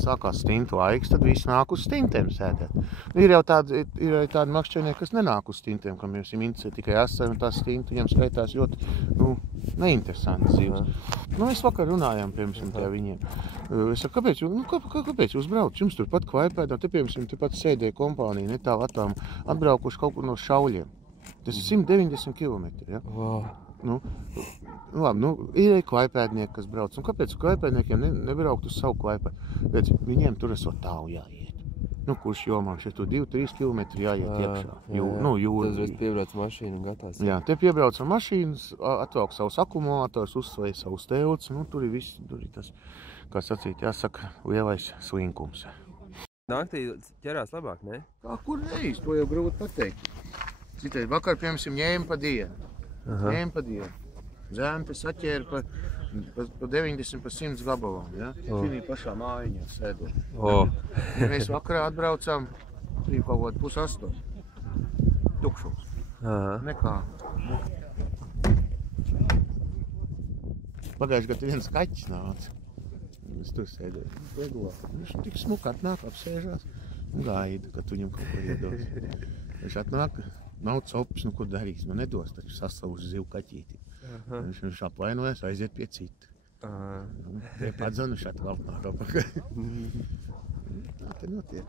sākās stintu laiks, tad visi nāk uz stintiem sēdēt. Ir jau tādi makšķernieki, kas nenāk uz stintiem, kam jums interesē tikai asari un tās stintu, viņiem skaitās ļoti, neinteresanti dzīves. Es vakar runājām, piemēram, tie viņiem. Es saku, kāpēc jūs brauc? Jums tur pat Klaipēdā, te, piemēram, te pat sēdēja kompānija, netālu attālu, atbraukuši kaut kur no Šauļiem. Tas ir 190 kilometri, ja? Labi, ir klaipēdnieki, kas brauc. Un kāpēc klaipēdniekiem nebraukt uz savu Klaipēdu? Pēc viņiem tur esot tālu jāiet. Kurš jomā šeit tur 2-3 kilometri jāiet iekšā. Jūra. Tas piebrauc mašīnu un gatavs. Jā, te piebrauc ar mašīnas, atvelk savus akumulātors, uzsvēj savus telts. Tur ir viss, tur ir tas, kā sacīt, jāsaka, lielais slinkums. Naktī ķerās labāk, ne? Kur reiz? To jau grūti pateikt. Citādi vakar, piemēram, ņēma pa dienu. Zēmpe saķēra pa 90, pa 100 gabalām, ja? Šī pašā mājiņā sēdot. Ja mēs vakarā atbraucām, bija kaut kādi 7:30. Tukšums. Nekā. Pagājuši gadu viens kaķis nāca. Es tur sēdēju. Viņš tik smuki atnāk, apsēžās un gaida, kad viņam kaut ko iedos. Viņš atnāk, nav copas, ko darīs. Nedos, taču sasaužu zivu kaķīti. Viņš apvainojas, aiziet pie citu. Tie padzana, viņš atkal nāk apakaļ. Tā te notiek.